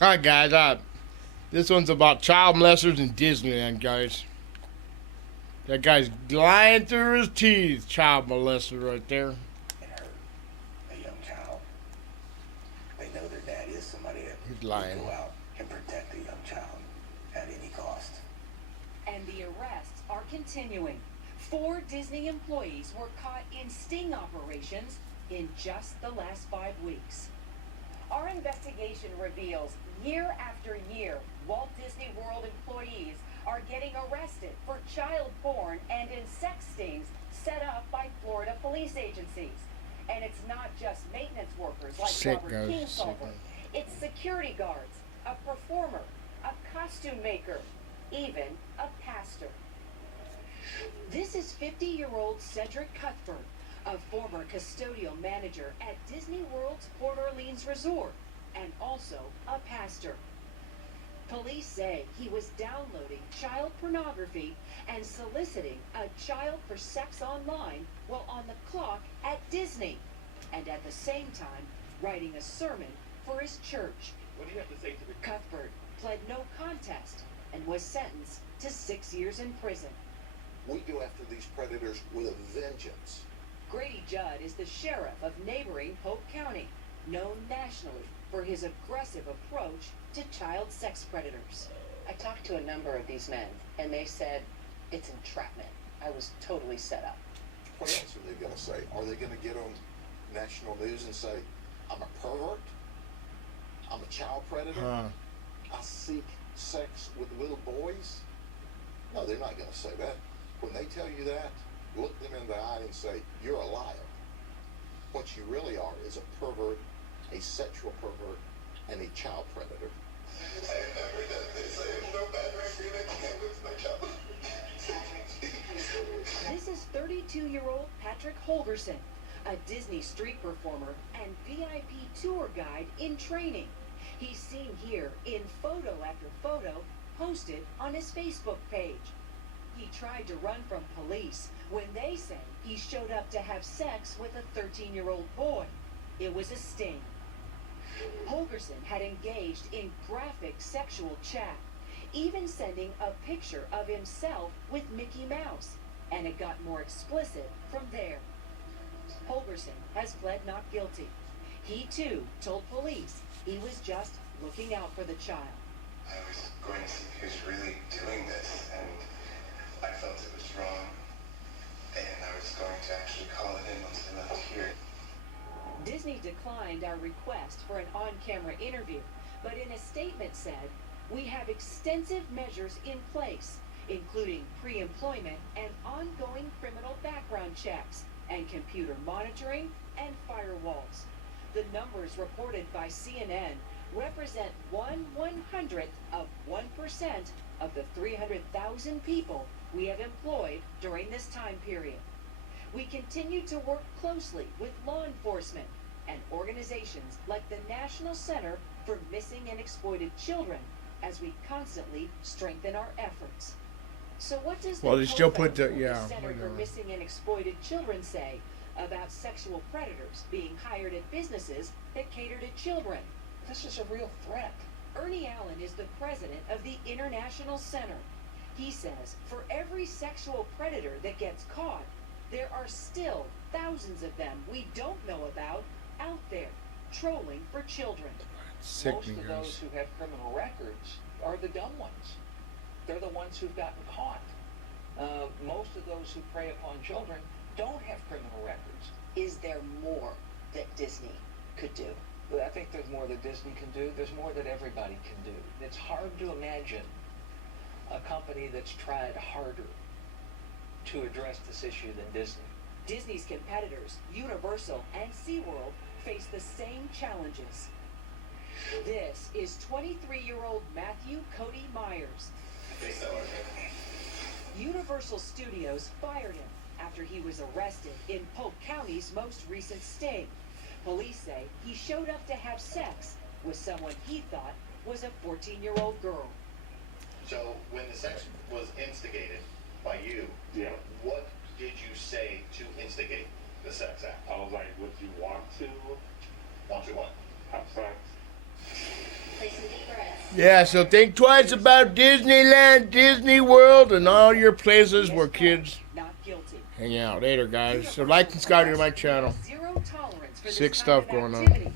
All right, guys. This one's about child molesters in Disneyland, guys. That guy's lying through his teeth. Child molester right there. And hurt a young child. They know their dad is somebody that He's would lying. go out and protect a young child at any cost. And the arrests are continuing. 4 Disney employees were caught in sting operations in just the last 5 weeks. Our investigation reveals year after year, Walt Disney World employees are getting arrested for child porn and in sex stings set up by Florida police agencies. And it's not just maintenance workers like Sick, Robert guys. Sick. Kingsolver. It's security guards, a performer, a costume maker, even a pastor. This is 50-year-old Cedric Cuthbert, a former custodial manager at Disney World's Port Orleans Resort, and also a pastor. Police say he was downloading child pornography and soliciting a child for sex online while on the clock at Disney, and at the same time writing a sermon for his church. What do you have to say to the... Cuthbert pled no contest and was sentenced to 6 years in prison. We go after these predators with a vengeance. Grady Judd is the sheriff of neighboring Polk County, known nationally for his aggressive approach to child sex predators. I talked to a number of these men, and they said, it's entrapment. I was totally set up. What else are they going to say? Are they going to get on national news and say, I'm a pervert? I'm a child predator? I seek sex with little boys? No, they're not going to say that. When they tell you that, look them in the eye and say, you're a liar. What you really are is a pervert, a sexual pervert, and a child predator. This is 32-year-old Patrick Holgerson, a Disney street performer and VIP tour guide in training. He's seen here in photo after photo posted on his Facebook page. He tried to run from police when they say he showed up to have sex with a 13-year-old boy. It was a sting. Holgerson had engaged in graphic sexual chat, even sending a picture of himself with Mickey Mouse, and it got more explicit from there. Holgerson has pled not guilty. He too told police he was just looking out for the child. I was going to see if he was really doing this, and I felt it was wrong, and I was going to actually call it in once I left here. Disney declined our request for an on-camera interview, but in a statement said, we have extensive measures in place, including pre-employment and ongoing criminal background checks, and computer monitoring and firewalls. The numbers reported by CNN represent 1/100th of 1% of the 300,000 people we have employed during this time period. We continue to work closely with law enforcement and organizations like the National Center for Missing and Exploited Children as we constantly strengthen our efforts. So what does Well, the they still put co-founder the- of yeah, the Center for whatever. Missing and Exploited Children say about sexual predators being hired at businesses that cater to children? This is a real threat. Ernie Allen is the president of the International Center. He says for every sexual predator that gets caught, there are still thousands of them we don't know about out there, trolling for children. Sick Most of guys. those who have criminal records are the dumb ones. They're the ones who've gotten caught. Most of those who prey upon children don't have criminal records. Is there more that Disney could do? But I think there's more that Disney can do. There's more that everybody can do. It's hard to imagine a company that's tried harder to address this issue than Disney. Disney's competitors, Universal and SeaWorld, face the same challenges. This is 23-year-old Matthew Cody Myers. Universal Studios fired him after he was arrested in Polk County's most recent sting. Police say he showed up to have sex with someone he thought was a 14-year-old girl. So when the sex was instigated by you, Yeah. what did you say to instigate the sex act? I was like, would you want to Want to what? have sex? Play some deeper Yeah, so think twice about Disneyland, Disney World, and all your places where kids Not guilty. hang out. Later, guys. So like and subscribe to my channel. Zero tolerance for this Sick kind stuff of going on. activity.